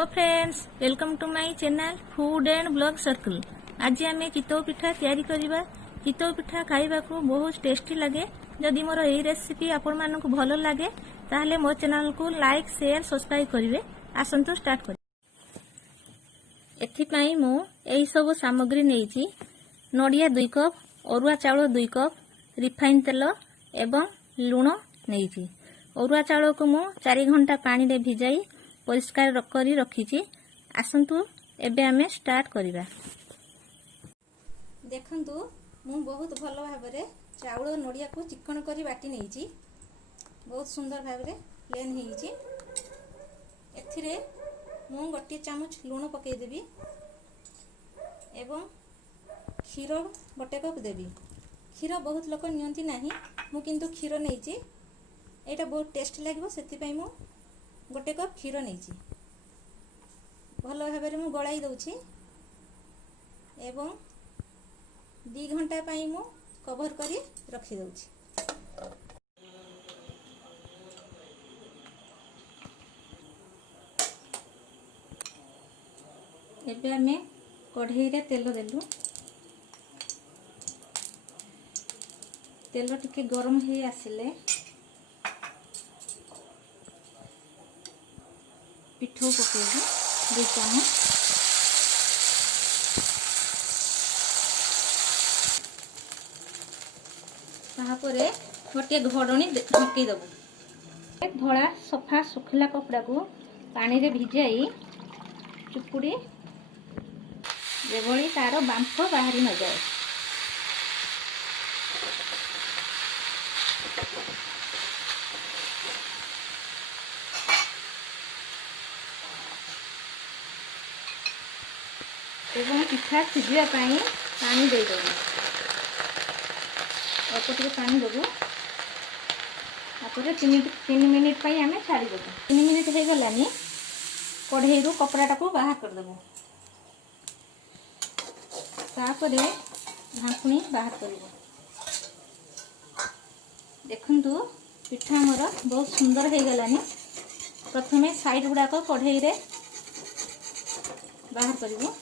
Hello friends, welcome to my channel food and blog circle. आज आम चितौ पिठा तैयारी करबा। चितौ पिठा खाइबा को बहुत टेस्टी लगे। जदि मोर एई रेसिपी आपण मानकु भलो लागे ताहले मो चैनल को लाइक शेयर सब्सक्राइब करिवे। आसंतु स्टार्ट कर। एथि पई मो एई सब सामग्री नेइची। नडिया 2 कप, अरुआ चाउल 2 कप, रिफाइन तेल एवं लूण नेइची। अरुआ चाउल को मो 4 घंटा पानी रे भिजाई परिष्कार करी रखीची। आसंतु एबे आमे स्टार्ट करिबा। देखंतु मु बहुत भलो भाबरे चाउल नडिया को चिकन करी बाटी नेइची। बहुत सुंदर भाबरे प्लेन हेइची। एथिरे मु गोटे चामच लूण पकेई देबी एवं क्षीर गोटे कप देबी। क्षीर बहुत लोक नियंती नाही, मु किंतु क्षीर नेइची। एटा बहुत टेस्ट लागबो, सेति पई मु गोटे कप क्षीर नेइची। भलो भाबरे मु गळाई दउची एवं 2 घंटा पई मु कवर करी रखी दउची। एबे आमे कढ़ाई रे तेल देलु। तेल टिके गरम हे आसिले पिठो पकेबु 2 चामच। ताहापरे गोटे घोड़नी ढके देबु। धड़ा सफा सुखिला कपड़ा को पानी रे भिजाई चुपुड़ी जेभली तार बांफ बाहरी न जाए। एवं पिठा सिझिया पानी पानी दे देबु। अल्प टिके पानी देबु। तापर 3 मिनिट पई आमे छाड़ी देबु। 3 मिनिट हे गलानी कढ़ाई रो कपड़ा को बाहर कर देबु। तापर ढाकुणी बाहर करबु। देखंतु पिठा हमर बहुत सुंदर हे गलानी। प्रथमे साइड गुडा को कढ़ाई रे बाहर करबु।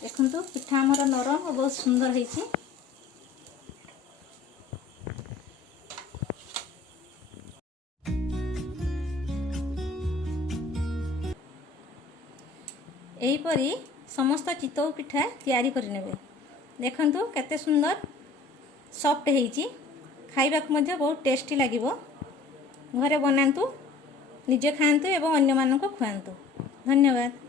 देखंतु पिठा हमर नरम और बहुत सुंदर हेछि। एहीपरी समस्त चितौ पिठा तैयारी करि नेबे। देखंतु केते सुंदर सॉफ्ट हेछि। खाइबा को मध्य बहुत टेस्टी लागिबो। घरे बनांतु, निजे खांतु एवं अन्य मानक खुआंतु। धन्यवाद।